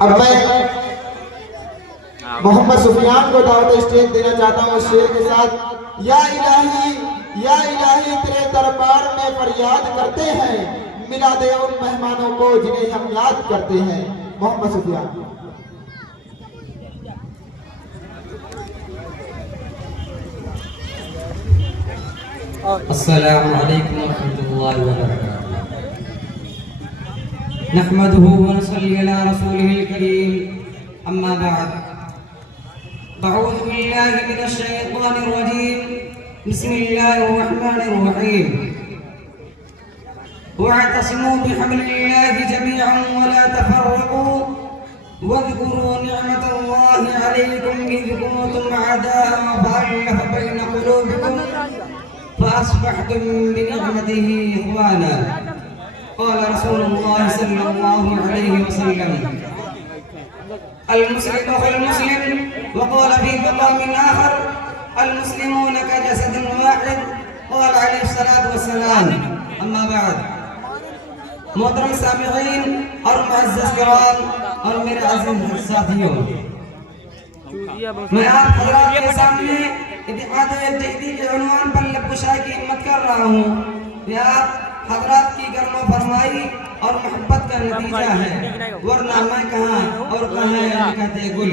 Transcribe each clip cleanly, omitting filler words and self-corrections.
اب میں محمد سفیان کو دعوت اسٹیج دینا چاہتا ہوں اس شعر کے ساتھ. یا الہی تیرے دربار میں فریاد کرتے ہیں، ملا دے ان مہمانوں کو جنہیں ہم یاد کرتے ہیں. محمد سفیان. السلام علیکم ورحمۃ اللہ وبرکاتہ. نحمده ونصلي على رسوله الكريم. اما بعد، اعوذ باللہ من الشیطان الرجیم. بسم اللہ الرحمن الرحیم. واعتصموا بحبل اللہ جميعا ولا تفرقوا واذكروا نعمة الله عليكم إذ كنتم أعداء فألف بين قلوبكم فأصبحتم بنعمته إخوانا. قال رسول الله صلى الله عليه وسلم: المسلم أخو المسلم. وقال في مقام آخر: المسلمون كجسد واحد. قال عليه الصلاة والسلام. أما بعد، محترم سامعین اور معزز کرام اور میرے عزیز ساتھیوں، میں آپ حضرات کے سامنے اتحاد و یکجہتی کے عنوان پر لب کشائی کی ہمت کر رہا ہوں. یہ آپ حضرات کی گرم و فرمائی اور محبت کا نتیجہ ہے، ورنہ میں کہاں اور کہاں کہتے گل.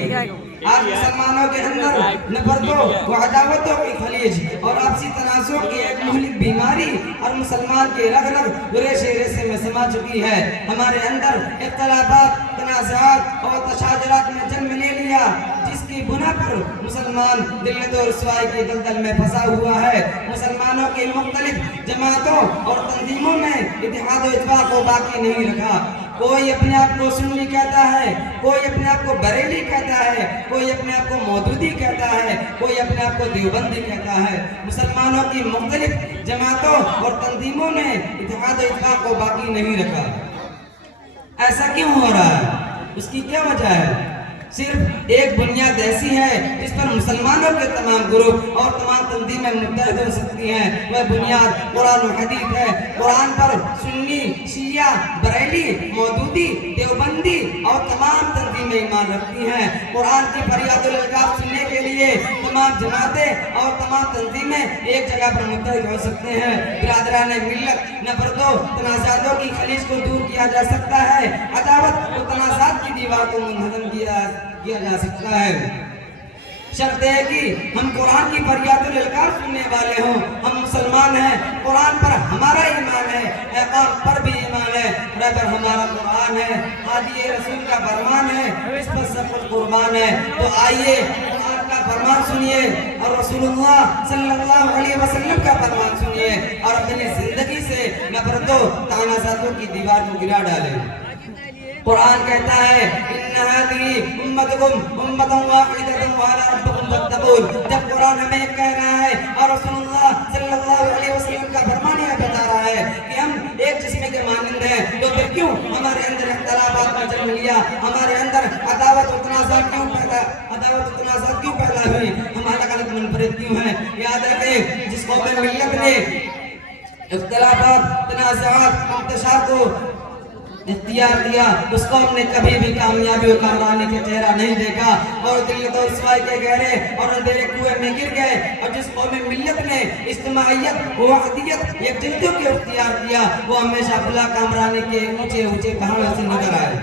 آج مسلمانوں کے اندر نفرتوں و عداوتوں کی خلیج اور آپسی تنازع کی ایک مہلک بیماری اور مسلمان کے رگ رگ ریشے ریشے میں سما چکی ہے. ہمارے اندر اختلافات، تنازعات اور تشاجرات میں جنم لے لیا، جس کی بنا پر مسلمان ذلت و رسوائی کے دلدل میں پھنسا ہوا ہے. مسلمانوں کی مختلف جماعتوں اور تنظیموں میں اتحاد و اتفاق کو باقی نہیں رکھا. کوئی اپنے آپ کو سنی کہتا ہے، کوئی اپنے آپ کو بریلی کہتا ہے، کوئی اپنے آپ کو مودودی کہتا ہے، کوئی اپنے آپ کو دیوبندی کہتا ہے. مسلمانوں کی مختلف جماعتوں اور تنظیموں نے اتحاد و اتفاق کو باقی نہیں رکھا. ایسا کیوں ہو رہا ہے؟ اس کی کیا وجہ ہے؟ صرف ایک بنیاد ایسی ہے جس پر مسلمانوں کے تمام گروپ اور تمام تنظیمیں متحد ہو سکتی ہیں. وہ بنیاد قرآن و حدیث ہے. قرآن پر سنی، شیعہ، بریلی، مودودی، دیوبندی اور تمام تنظیمیں ایمان رکھتی ہیں. قرآن کی فریاد الالقاب سننے کے لیے تمام جماعتیں اور تمام تنظیمیں ایک جگہ پر متحد ہو سکتے ہیں. برادران ملت، نفرتوں تنازعاتوں کی خلیج کو دور کیا جا سکتا ہے. عداوت و تنازعات کی دیوار کو منہدم کیا جا سکتا ہے. شرط ہے کہ ہم قرآن کی فریاد الالقاب سننے والے ہوں. ہم مسلمان ہیں، قرآن پر ہمارا ایمان ہے، احکام پر بھی ایمان ہے. رہبر ہمارا قرآن ہے، ہادی رسول کا فرمان ہے، اس پر سب کچھ قربان ہے. تو آئیے قرآن کا فرمان سنیے اور رسول اللہ صلی اللہ علیہ وسلم کا فرمان سنیے اور اپنی زندگی سے نفرتوں تنازعاتوں کی دیوار کو گرا ڈالیں. قرآن کہتا ہے: ان هذه امتکم امۃ واحدۃ وانا ربکم فاتقون. جب قرآن ہمیں کہہ رہا ہے اور رسول اللہ صلی اللہ علیہ وسلم کا فرمان یہ بتا رہا ہے کہ ہم ایک جسم کے مانند ہیں، تو پھر کیوں ہمارے اندر اختلافات کا جنم لیا؟ ہمارے اندر عداوت و تنازعات کیوں پیدا ہوئی؟ ہم الگ الگ منفرد کیوں ہیں؟ یاد رکھیں، جس قوم ملت نے اختلافات، تنازعات، انتشار کو اختیار کیا، اس قوم نے کبھی بھی کامیابی و کامرانی کے چہرہ نہیں دیکھا اور ذلت و رسوائی کے گہرے اور اندھیرے کنویں میں گر گئے. اور جس قوم ملت نے اجتماعیت، وحدیت، یکجہتی کو اختیار کیا، وہ ہمیشہ بلا کامرانی کے اونچے اونچے پہاڑوں سے نظر آئے.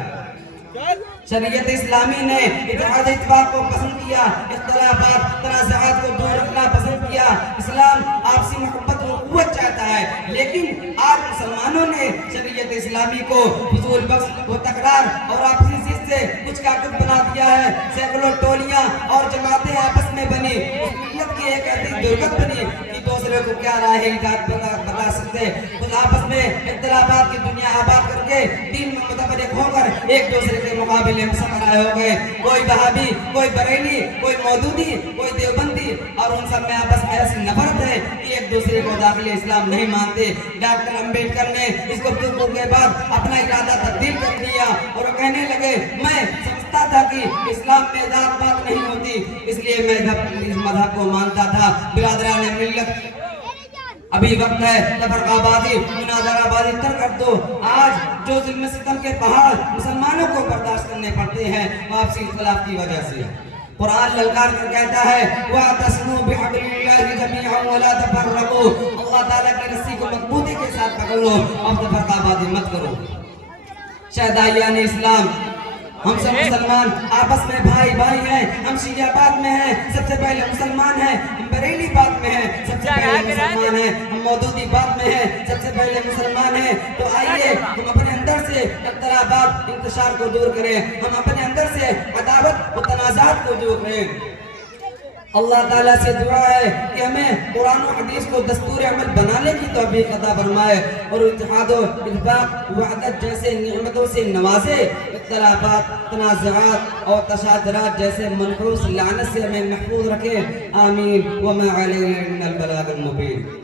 شریعت اسلامی نے اتحاد اتفاق کو پسند کیا، اختلافات، تنازعات کو دور رکھنا پسند کیا. اسلام آپسی محبت و قوت چاہتا ہے، لیکن آج مسلمانوں نے شریعت اسلامی کو فضول بخش و تکرار اور آپسی ضد سے کچھ کاکد بنا دیا ہے. سینکڑوں ٹولیاں اور جماعتیں آپس میں بنی، اس ملت کی ایک ایسی درگت بنی کہ دوسرے کو کیا راہ ہدایت بتا سکتے. خود آپس میں اختلافات کی دنیا آباد کر کے دین میں متفرق ہو کر ایک دوسرے کے مقابلے میں سفر ہو گئے. کوئی وہابی، کوئی بریلی، کوئی مودودی، کوئی دیوبندی، اور ان سب میں آپس میں ایسی نفرت ہے کہ ایک دوسرے کو داخل اسلام نہیں مانتے. ڈاکٹر امبیڈکر نے اس گفتگو کے بعد اپنا ارادہ تبدیل کر دیا اور کہنے لگے: میں سمجھتا تھا کہ اسلام میں ذات پات نہیں ہوتی، اس لیے میں اس مذہب کو مانتا تھا. برادران ملت، ابھی وقت ہے تفرقہ بازی، مناظرہ بازی ترک کر دو. آج جو ظلم ستم کے پہاڑ مسلمانوں کو برداشت کرنے پڑتے ہوتے ہیں وہ آپسی اختلاف کی وجہ سے. قرآن للکار کر کہتا ہے وَاعْتَصِمُوا بِحَبْلِ اللَّهِ جَمِيعًا وَلَا تَفَرَّقُوا. اللہ تعالیٰ کی رسی کو مضبوطی کے ساتھ پکڑ لو اور تفرقہ بازی مت کرو. شہدائیان اسلام، ہم سب مسلمان آپس میں بھائی بھائی ہیں. ہم شیعہ بات میں ہیں، سب سے پہلے مسلمان ہیں. ہم بریلی بات میں ہیں، سب سے پہلے مسلمان ہیں. ہم مودودی بات میں ہیں، سب سے پہلے مسلمان ہیں. تو آئیے ہم اپنے اندر سے اختلافات انتشار کو دور کریں. ہم اپنے اندر سے عداوت و تنازعات کو دور کریں. اللہ تعالیٰ سے دعا ہے کہ ہمیں قرآن و حدیث کو دستور عمل بنانے کی توفیق عطا فرمائے اور اتحاد و اتفاق وحدت جیسے نعمتوں سے نوازے. اختلافات، تنازعات اور تشادرات جیسے منحوس لعنت سے ہمیں محفوظ رکھے. آمین. وما علینا الا البلاغ المبین.